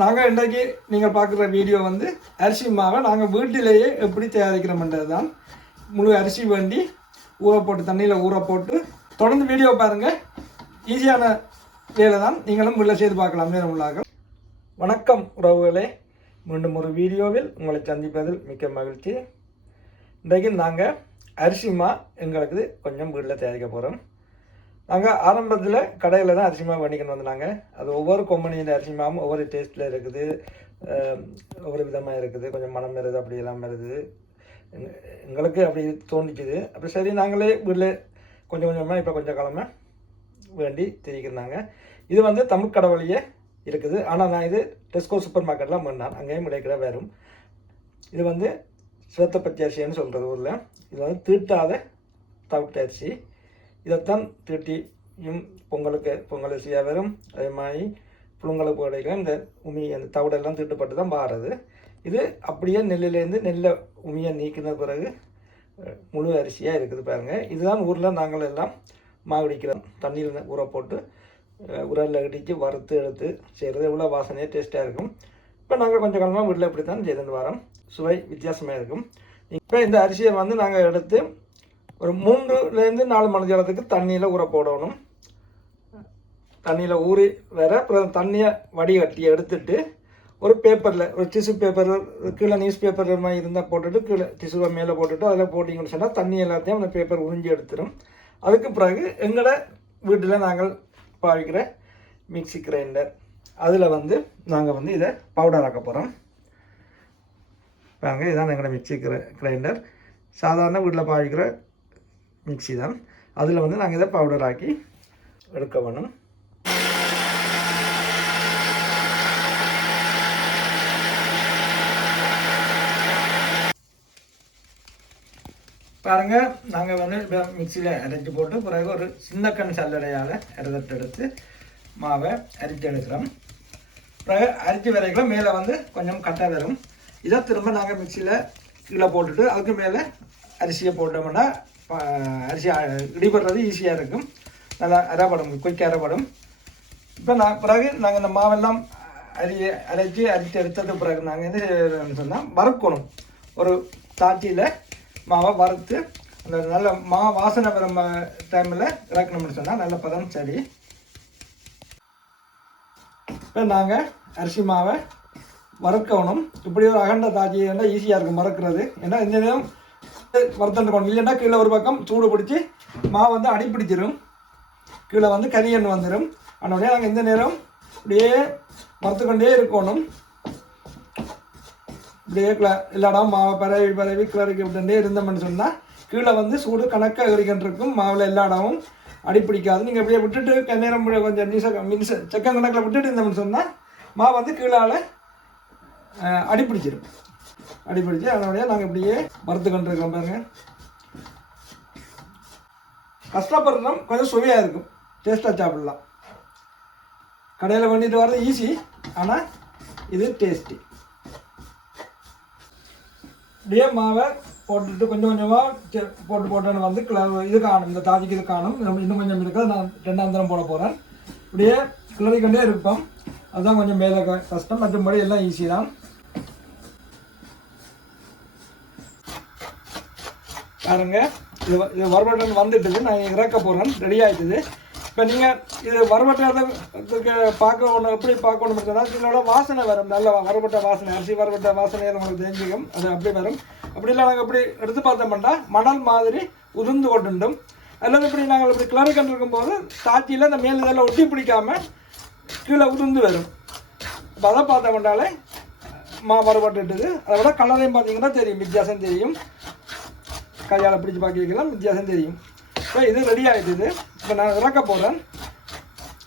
நாங்கள் இன்றைக்கு நீங்கள் பார்க்குற வீடியோ வந்து அரிசி மாவை நாங்கள் வீட்டிலேயே எப்படி தயாரிக்கிறோம்ன்றது தான் முழு அரிசி வேண்டி ஊற போட்டு தண்ணியில் ஊற போட்டு தொடர்ந்து வீடியோ பாருங்கள் ஈஸியான வேலை தான் நீங்களும் வீட்டில் செய்து பார்க்கலாம். நேரம் உள்ளாக வணக்கம் உறவுகளே. மீண்டும் ஒரு வீடியோவில் உங்களை சந்திப்பதில் மிக்க மகிழ்ச்சி. இன்றைக்கு நாங்கள் அரிசி மா எங்களுக்கு கொஞ்சம் வீட்டில் தயாரிக்க போகிறோம் நாங்கள் ஆரம்பத்தில் கடையில் தான் அரிசி மாவு பண்ணிக்கணும் வந்தாங்க. அது ஒவ்வொரு கொம்பனியின் அரிசி மாவும் ஒவ்வொரு டேஸ்ட்டில் இருக்குது. ஒவ்வொரு விதமாக இருக்குது. கொஞ்சம் மனம் வருது அப்படி எல்லாம் வருது. எங்களுக்கு அப்படி தோணிச்சுது அப்படி சரி நாங்களே வீட்டில் கொஞ்சம் கொஞ்சமாக இப்போ கொஞ்சம் காலமாக வேண்டி தெரிவிக்கிறாங்க இது வந்து தமிழ் கடவுளையே இருக்குது. ஆனால் நான் இது டெஸ்கோ சூப்பர் மார்க்கெட்லாம் பண்ணான் அங்கேயும் கிடைக்கிற வேறும் இது வந்து சிவத்த அரிசின்னு சொல்கிறது ஊரில். இது வந்து தீட்டாத தவிட்டு அரிசி. இதைத்தான் திருட்டியும் பொங்கலுக்கு பொங்கல் அரிசியாக வரும். அதே மாதிரி புழுங்கலுக்கு உடைக்கலாம் இந்த உமி அந்த தவிடெல்லாம் திட்டுப்பட்டு தான் மாறுது இது அப்படியே நெல்லிலேருந்து நெல்லை உமியை நீக்கின பிறகு முழு அரிசியாக இருக்குது பாருங்கள் இதுதான் ஊரில் நாங்கள் எல்லாம் மாவிடிக்கிறோம். தண்ணியில் ஊற போட்டு அஹ், உரல்ல இடித்து வறுத்து எடுத்து செய்கிறது எவ்வளோ வாசனையாக டேஸ்ட்டாக இருக்கும். இப்போ நாங்கள் கொஞ்சம் காலமாக வீட்டில் இப்படி தான் செய்துட்டு வரோம். சுவை வித்தியாசமாக இருக்கும். இப்போ இந்த அரிசியை வந்து நாங்கள் எடுத்து ஒரு மூன்றுலேருந்து நாலு மணி நேரத்துக்கு தண்ணியில் ஊற போடணும். தண்ணியில் ஊறி வர அப்புறம் தண்ணியை வடிகட்டி எடுத்துட்டு ஒரு பேப்பரில் ஒரு டிஷ்யூ பேப்பர் கீழே நியூஸ் பேப்பர் மாதிரி இருந்தால் போட்டுட்டு கீழே டிஷ்யூவை மேலே போட்டுட்டு அதில் போட்டிங்கன்னு சொன்னால் தண்ணி எல்லாத்தையும் அந்த பேப்பர் உறிஞ்சி எடுத்துடும் அதுக்கு பிறகு எங்களை வீட்டில் நாங்கள் பாவிக்கிற மிக்ஸி கிரைண்டர் அதில் வந்து நாங்கள் வந்து இதை பவுடர் ஆக்க போகிறோம் பாருங்க இதான் எங்களோட மிக்ஸி கிரைண்டர் சாதாரண வீட்டில் பாவிக்கிற மிக்ஸி தான். அதில் வந்து நாங்கள் இதை பவுடர் ஆக்கி எடுக்க வேணும். பாருங்க நாங்கள் வந்து இப்போ மிக்சியில் அரைச்சி போட்டு பிறகு ஒரு சின்ன கண் சல்லடையால் எடுத்து எடுத்து மாவை அரிச்சு எடுக்கிறோம். பிறகு அரிச்சு வரைக்கும் மேலே வந்து கொஞ்சம் கட்டை வரும் இதை திரும்ப நாங்கள் மிக்சியில் கீழே போட்டுட்டு அதுக்கு மேலே அரிசியை போட்டோம்னா அரிசி இடிபடுறது ஈஸியாக இருக்கும். நல்லா அரைப்படும் குயிக்காக அரைப்படும் இப்போ நான் பிறகு நாங்கள் இந்த மாவெல்லாம் அரி அரைச்சி அரிச்சு எடுத்தது பிறகு நாங்கள் என்ன சொன்னால் வறுக்கணும். ஒரு தாச்சியில் மாவை வறுத்து அந்த நல்ல மா வாசனை வர டைமில் இறக்கணும்னு சொன்னால் நல்ல பதம் சரி. இப்போ நாங்கள் அரிசி மாவை வறுக்கணும். இப்படி ஒரு அகண்ட தாச்சி இருந்தால் ஈஸியாக இருக்கும் மறக்கிறது ஏன்னா இந்த நேரம் வறுத்தண்டு போகணும் இல்லைன்னா கீழே ஒரு பக்கம் சூடு பிடிச்சி மாவு வந்து அடி பிடிச்சிரும் கீழே வந்து கரியன் வந்துடும் அதனுடைய நாங்கள் இந்த நேரம் இப்படியே வறுத்துக்கொண்டே இருக்கணும். இப்படியே கிள எல்லா இடம் மாவை பரவி பரவி கிளறிக்க விட்டுட்டே இருந்தோம்னு சொன்னால் கீழே வந்து சூடு கணக்காக எரிக்கிட்டு இருக்கும் மாவில் எல்லா இடமும் அடி பிடிக்காது நீங்கள் இப்படியே விட்டுட்டு கொஞ்ச நேரம் கொஞ்சம் நிமிஷம் மினிஷ செக்கம் கணக்கில் விட்டுட்டு இருந்தோம்னு சொன்னால் மாவு வந்து கீழால் அடி பிடிச்சிடும் அடி பிடிச்சி அதனுடைய நாங்கள் இப்படியே வறுத்து கொண்டு இருக்கோம் பாருங்க. கஷ்டப்படுறோம் கொஞ்சம் சுவையாக இருக்கும். டேஸ்ட்டாக சாப்பிடலாம். கடையில் பண்ணிட்டு வர்றது ஈஸி ஆனால் இது டேஸ்டி இப்படியே மாவை போட்டுட்டு கொஞ்சம் கொஞ்சமாக போட்டு போட்டோன்னு வந்து கிள- இது காணும் இந்த தாஜிக்கு இது காணும். நம்ம இன்னும் கொஞ்சம் இருக்குது நான் ரெண்டாம் தரம் போட போகிறேன் இப்படியே கிளறிக்கொண்டே இருப்போம். அதுதான் கொஞ்சம் மேலே கஷ்டம். மற்றபடி எல்லாம் ஈஸி தான். பாருங்க. இது இது வறுபட்டன் வந்துட்டுது. நான் இறக்க போகிறேன் ரெடி ஆகிட்டுது இப்போ நீங்கள் இது வறுபட்டதுக்கு பார்க்க ஒன்று எப்படி பார்க்கணும் சொன்னால் இதோட வாசனை வரும். நல்ல வறுபட்ட வாசனை. அரிசி வறுபட்ட வாசனையை உங்களுக்கு தெரிஞ்சுக்கும். அது அப்படி வரும். அப்படி இல்லை நாங்கள் இப்படி எடுத்து பார்த்தோம்னா மணல் மாதிரி உதிர்ந்து கொண்டுண்டும் அல்லது இப்படி நாங்கள் இப்படி கிளறி கண்டிருக்கும் போது தாச்சியில் அந்த மேல் இதெல்லாம் ஒட்டி பிடிக்காம கீழே உதிர்ந்து வரும். இப்போ அதை பார்த்தோம்னாலே மா வரப்பட்டுட்டுது அதை விட கலரையும் பார்த்தீங்கன்னா தெரியும். வித்தியாசம் தெரியும். கையால் பிடிச்சி பார்க்கலாம் வித்தியாசம் தெரியும். இப்போ இது ரெடி ஆகிடுது இப்போ நான் இறக்க போகிறேன்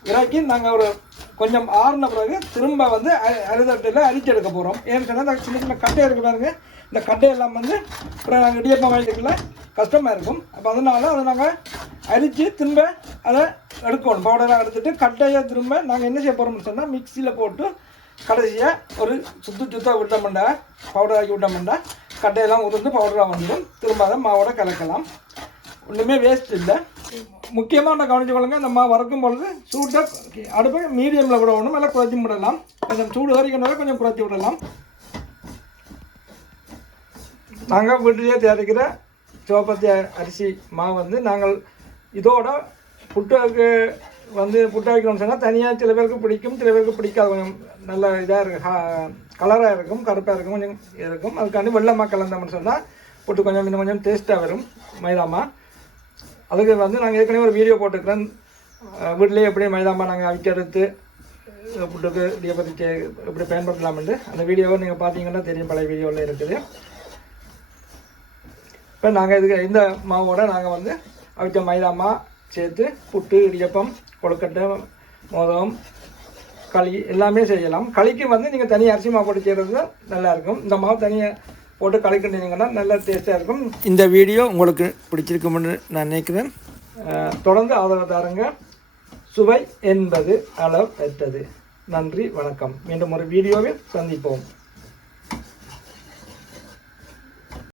இறக்கி நாங்கள் ஒரு கொஞ்சம் ஆறுன பிறகு திரும்ப வந்து அ- அரிதட்டில் அரிச்சு எடுக்க போகிறோம் ஏன்னு சொன்னால் இந்த சின்ன சின்ன கட்டை இருக்கு பாருங்க. இந்த கட்டையெல்லாம் வந்து அப்புறம் நாங்கள் இடியப்பம் வாங்கிக்கல கஷ்டமாக இருக்கும். அப்போ அதனால அதை நாங்கள் அரித்து திரும்ப அதை எடுக்கணும். பவுடராக எடுத்துட்டு கட்டையை திரும்ப நாங்கள் என்ன செய்ய போகிறோம்னு சொன்னால் மிக்சியில் போட்டு கடைசியாக ஒரு சுத்து சுத்தாக விட்டோம்டா பவுடர் ஆக்கி விட்டோம்டா கட்டையெல்லாம் உதிர்ந்து பவுடராக வந்துடும். திரும்ப அதை மாவோட கலக்கலாம். ஒன்றுமே வேஸ்ட் இல்லை. முக்கியமாக நான் கவனிச்சு கொள்ளுங்க இந்த மாவு வறுக்கும் பொழுது சூட்டை அடுப்பை மீடியமில் விடணும் இல்லை குறைச்சி விடலாம். கொஞ்சம் சூடு வரைக்கணும் கொஞ்சம் குறைச்சி விடலாம். நாங்கள் வீட்டிலேயே தயாரிக்கிற சிவப்பத்தி அரிசி மாவு வந்து நாங்கள் இதோட புட்டுக்கு வந்து புட்டு வைக்கணும்னு சொன்னால் தனியாக சில பேருக்கு பிடிக்கும் சில பேருக்கு பிடிக்காது. கொஞ்சம் நல்ல இதாக இருக்கும் கலராக இருக்கும் கருப்பாக இருக்கும் கொஞ்சம் இருக்கும். அதுக்காண்டி வெள்ளமாக கலந்தோம்னு சொன்னால் புட்டு கொஞ்சம் இன்னும் கொஞ்சம் டேஸ்ட்டாக வரும் மைதாமா அதுக்கு வந்து நாங்கள் ஏற்கனவே ஒரு வீடியோ போட்டுக்கிறேன் அஹ் எப்படி மைதாமா நாங்கள் அவிக்கிறது புட்டுக்கு இடியப்பத்தி பற்றி எப்படி பயன்படுத்தலாம்னு அந்த வீடியோவை நீங்கள் பார்த்தீங்கன்னா தெரியும். பழைய வீடியோவில் இருக்குது. இப்போ நாங்கள் இதுக்கு இந்த மாவோட நாங்கள் வந்து அவிச்ச மைதாமா சேர்த்து புட்டு இடியப்பம் கொழுக்கட்டை மோதகம் களி எல்லாமே செய்யலாம். களிக்கு வந்து நீங்கள் தனி அரிசி மாவு போட்டு செய்கிறது நல்லா இருக்கும். இந்த மாவு தனியாக போட்டு களி கிண்டினீங்கன்னா நல்ல டேஸ்ட்டாக இருக்கும். இந்த வீடியோ உங்களுக்கு பிடிச்சிருக்கும்னு நான் நினைக்கிறேன். தொடர்ந்து ஆதரவு தாருங்க. சுவை என்பது அளவற்றது நன்றி வணக்கம். மீண்டும் ஒரு வீடியோவில் சந்திப்போம்.